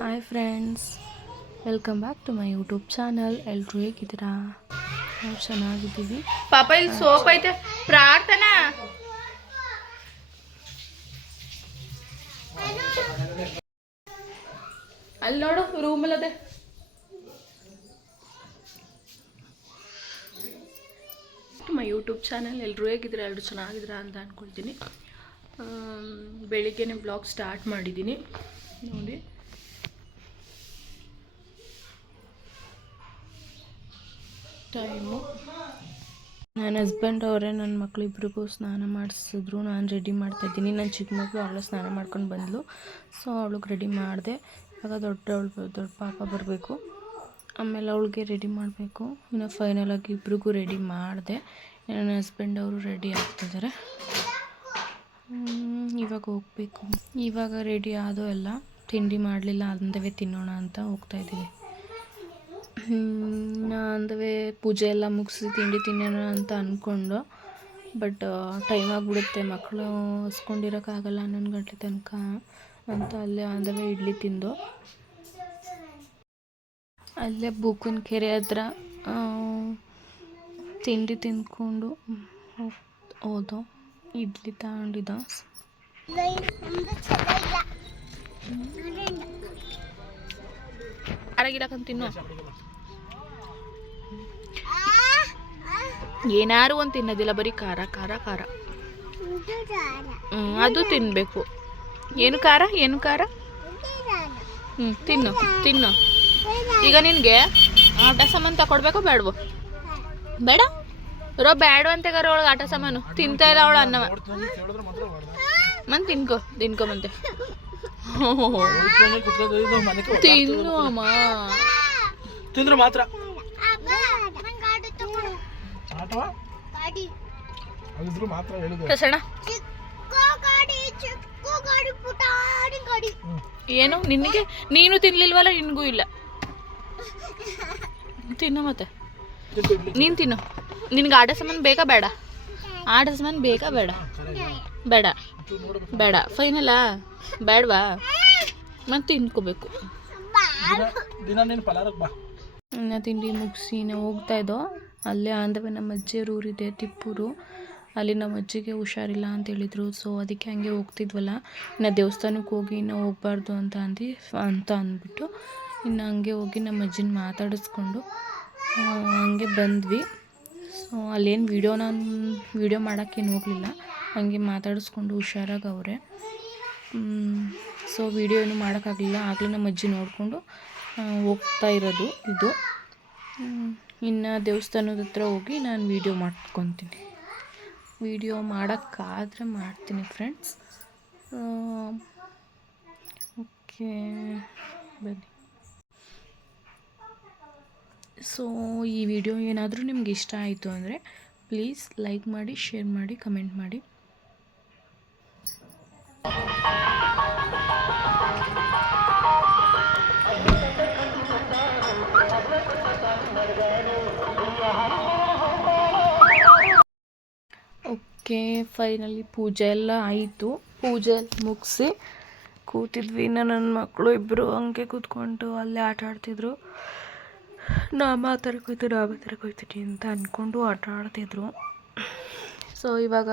Hi friends welcome back to my YouTube channel ಎಲ್ಲರೂ ಹೇಗಿದ್ದೀರಾ ನಾವು ಚೆನ್ನಾಗಿದ್ದೀವಿ. ಪಾಪ, ಇಲ್ಲಿ ಸೋಪ್ ಐತೆ. ಪ್ರಾರ್ಥನಾ. ಅಲ್ಲಿ ನೋಡು ರೂಮಲ್ಲಿ ಅದೇ ಮೈ ಯೂಟ್ಯೂಬ್ ಚಾನಲ್ ಎಲ್ಲರೂ ಹೇಗಿದ್ದೀರಾ ಎಲ್ಲರೂ ಚೆನ್ನಾಗಿದ್ದೀರಾ ಅಂತ ಅಂದ್ಕೊಳ್ತೀನಿ ಬೆಳಿಗ್ಗೆನೇ ಬ್ಲಾಗ್ ಸ್ಟಾರ್ಟ್ ಮಾಡಿದ್ದೀನಿ. ನೋಡಿ. ಟೈಮು. ನನ್ನ ಹಸ್ಬೆಂಡ್ ಅವರೇ ನನ್ನ ಮಕ್ಕಳಿಬ್ರಿಗೂ ಸ್ನಾನ ಮಾಡಿಸಿದ್ರು. ನಾನು ರೆಡಿ ಮಾಡ್ತಾಯಿದ್ದೀನಿ ನನ್ನ ಚಿಕ್ಕ ಮಕ್ಕಳು ಅವಳು ಸ್ನಾನ ಮಾಡ್ಕೊಂಡು ಬಂದಳು ಸೊ ಅವಳಿಗೆ ರೆಡಿ ಮಾಡಿದೆ. ಇವಾಗ ದೊಡ್ಡವಳು ದೊಡ್ಡ ಪಾಪ ಬರಬೇಕು. ಆಮೇಲೆ ಅವಳಿಗೆ ರೆಡಿ ಮಾಡಬೇಕು. ಇನ್ನು ಫೈನಲಾಗಿ ಇಬ್ರಿಗೂ ರೆಡಿ ಮಾಡಿದೆ. ನನ್ನ ಹಸ್ಬೆಂಡ್ ಅವರು ರೆಡಿ ಆಗ್ತಿದ್ದಾರೆ ಇವಾಗ ಹೋಗ್ಬೇಕು. ಇವಾಗ ರೆಡಿ ಆದೋ ಎಲ್ಲ ತಿಂಡಿ ಮಾಡಲಿಲ್ಲ. ಅಂದವೇ ತಿನ್ನೋಣ ಅಂತ ಹೋಗ್ತಾ ಇದ್ದೀವಿ. ಅಂದವೇ ಪೂಜೆ ಎಲ್ಲ ಮುಗಿಸಿ ತಿಂಡಿ ತಿನ್ನೋಣ ಅಂತ ಅಂದ್ಕೊಂಡು ಬಟ್ ಟೈಮ್ ಆಗಿಬಿಡುತ್ತೆ. ಮಕ್ಕಳು ಹಸ್ಕೊಂಡಿರೋಕ್ಕಾಗಲ್ಲ ಹನ್ನೊಂದು ಗಂಟೆ ತನಕ ಅಂತ ಅಲ್ಲೇ ಅಂದವೇ ಇಡ್ಲಿ ತಿಂದು, ಅಲ್ಲೇ ಬೂಕನ್ ಕೆರೆ ಹತ್ರ ತಿಂಡಿ ತಿಂದ್ಕೊಂಡು ಹೋದೋ. ಇಡ್ಲಿ ತಗೊಂಡಿದ್ದ. ಆರಾಗಿರಕಂತ ತಿನ್ನು. ಏನಾರು ಒಂದು ತಿನ್ನೋದಿಲ್ಲ, ಬರೀ ಖಾರ ಖಾರ ಖಾರ. ಹ್ಞೂ ಅದು ತಿನ್ನಬೇಕು ಏನು ಖಾರ ಏನು ಖಾರ? ಹ್ಞೂ ತಿನ್ನು ತಿನ್ನು. ಈಗ ನಿನಗೆ ಆಟ ಸಾಮಾನು ತಗೊಡ್ಬೇಕು ಬೇಡವು ಬೇಡ? ರೋ ಬೇಡ ಅಂತ ಒಳಗೆ ಆಟ ಸಾಮಾನು. ತಿಂತಾ ಇಲ್ಲ ಅವಳು ಅನ್ನವ. ಮನ್ ತಿನ್ಕೋ ತಿನ್ಕೋ ಮಂತೆ ತಿನ್ನು ಅಮ್ಮ ತಿಂದ್ರು ಮಾತ್ರ. ಮಾತ್ರ ಏನು? ನಿನಗೆ ನೀನು ತಿನ್ಲಿಲ್ವಲ್ಲ ನಿನಗೂ ಇಲ್ಲ. ತಿನ್ನು ಮತ್ತೆ. ನೀನು ತಿನ್ನು. ನಿನಗೆ ಆಟ ಸಾಮಾನು ಬೇಕಾ ಬೇಡ? ಆಟ ಸಾಮಾನು ಬೇಕಾ ಬೇಡ? ಬೇಡ. ಬೇಡ. ಫೈನಲ? ಬೇಡವಾ? ಮತ್ತೆ ತಿನ್ಕೋಬೇಕು. ದಿನ ದಿನ ನೀನು ಪಲಾರಕ್ಕೆ ಬಾ. ಇನ್ನು ತಿಂಡಿ ಮುಗಿಸಿ ನಾವು ಹೋಗ್ತಾ ಇದ್ದೋ? ಅಲ್ಲೇ ಆಂಧವೆ ನಮ್ಮ ಅಜ್ಜಿಯವ್ರ ಊರಿದೆ ತಿಪ್ಪೂರು. ಅಲ್ಲಿ ನಮ್ಮ ಅಜ್ಜಿಗೆ ಹುಷಾರಿಲ್ಲ ಅಂತ ಹೇಳಿದರು. ಸೊ ಅದಕ್ಕೆ ಹಂಗೆ ಹೋಗ್ತಿದ್ವಲ್ಲ. ಇನ್ನು ದೇವಸ್ಥಾನಕ್ಕೆ ಹೋಗಿ ಇನ್ನು ಹೋಗ್ಬಾರ್ದು ಅಂತ ಅಂದು, ಅಂತ ಅಂದ್ಬಿಟ್ಟು ಇನ್ನು ಹಂಗೆ ಹೋಗಿ ನಮ್ಮ ಅಜ್ಜಿನ ಮಾತಾಡಿಸ್ಕೊಂಡು ಹಂಗೆ ಬಂದ್ವಿ. ಸೊ ಅಲ್ಲೇನು ವೀಡಿಯೋ ನಾನು ವೀಡಿಯೋ ಮಾಡೋಕ್ಕೇನು ಹೋಗಲಿಲ್ಲ. ಹಂಗೆ ಮಾತಾಡಿಸ್ಕೊಂಡು ಹುಷಾರಾಗಿ ಅವರೇ. ಸೊ ವೀಡಿಯೋ ಏನು ಮಾಡೋಕ್ಕಾಗಲಿಲ್ಲ ಆಗಲೇ ನಮ್ಮ ಅಜ್ಜಿ ನೋಡಿಕೊಂಡು ಹೋಗ್ತಾ ಇರೋದು ಇದು. ಇನ್ನು ದೇವಸ್ಥಾನದ ಹತ್ರ ಹೋಗಿ ನಾನು ವೀಡಿಯೋ ಮಾಡ್ಕೊತೀನಿ. ವೀಡಿಯೋ ಮಾಡೋಕ್ಕಾದ್ರೆ ಮಾಡ್ತೀನಿ ಫ್ರೆಂಡ್ಸ್ ಓಕೆ ಬನ್ನಿ. ಸೊ ಈ ವಿಡಿಯೋ ಏನಾದರೂ ನಿಮ್ಗೆ ಇಷ್ಟ ಆಯಿತು ಅಂದರೆ ಪ್ಲೀಸ್ ಲೈಕ್ ಮಾಡಿ ಶೇರ್ ಮಾಡಿ ಕಮೆಂಟ್ ಮಾಡಿ. ಓಕೆ ಫೈನಲಿ ಪೂಜೆ ಎಲ್ಲ ಆಯಿತು. ಪೂಜೆ ಎಲ್ಲ ಮುಗಿಸಿ ಕೂತಿದ್ವಿ. ನನ್ನ ಮಕ್ಕಳು ಇಬ್ಬರು ಹಂಗೆ ಕೂತ್ಕೊಂಡು ಅಲ್ಲೇ ಆಟ ಆಡ್ತಿದ್ರು. ನಾ ಮಾತಾಡಕ್ಕೆ ಹೋಯ್ತೀನಿ ನಾ ಮಾತಾಡಕ್ಕೆ ಹೋಯ್ತೀನಿ ಅಂತ ಅಂದ್ಕೊಂಡು ಆಟ ಆಡ್ತಿದ್ರು. ಸೊ ಇವಾಗ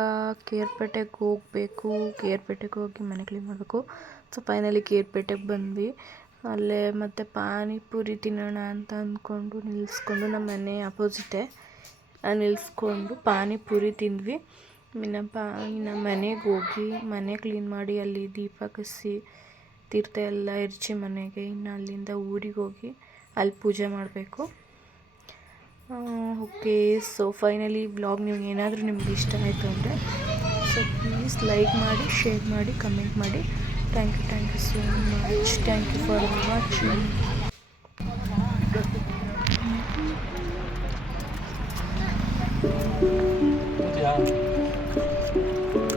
ಕೇರ್ಪೇಟೆಗೆ ಹೋಗಬೇಕು. ಕೇರ್ಪೇಟೆಗೆ ಹೋಗಿ ಮನೆ ಕ್ಲೀನ್ ಮಾಡಬೇಕು. ಸೊ ಫೈನಲಿ ಕೇರ್ಪೇಟೆಗೆ ಬಂದ್ವಿ. ಅಲ್ಲೇ ಮತ್ತು ಪಾನಿಪುರಿ ತಿನ್ನೋಣ ಅಂತ ಅಂದ್ಕೊಂಡು ನಿಲ್ಲಿಸ್ಕೊಂಡು ನಮ್ಮ ಮನೆ ಅಪೋಸಿಟೇ ನಿಲ್ಲಿಸ್ಕೊಂಡು ಪಾನಿಪುರಿ ತಿಂದ್ವಿ. ಇನ್ನು ಪಾ ಇನ್ನು ಮನೆಗೆ ಹೋಗಿ ಮನೆ ಕ್ಲೀನ್ ಮಾಡಿ, ಅಲ್ಲಿ ದೀಪ ಕಸಿ ತೀರ್ಥ ಎಲ್ಲ ಎರಚಿ ಮನೆಗೆ. ಇನ್ನು ಅಲ್ಲಿಂದ ಊರಿಗೆ ಹೋಗಿ ಅಲ್ಲಿ ಪೂಜೆ ಮಾಡಬೇಕು. ಓಕೆ ಸೊ ಫೈನಲಿ ವ್ಲಾಗ್ ನಿಮ್ಗೆ ಏನಾದರೂ ನಿಮ್ಗೆ ಇಷ್ಟ ಆಯಿತು ಅಂದರೆ ಸೊ ಪ್ಲೀಸ್ ಲೈಕ್ ಮಾಡಿ ಶೇರ್ ಮಾಡಿ ಕಮೆಂಟ್ ಮಾಡಿ. Thank you thank you so much thank you for watching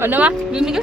ಅನ್ನವ ನಿನಗೆ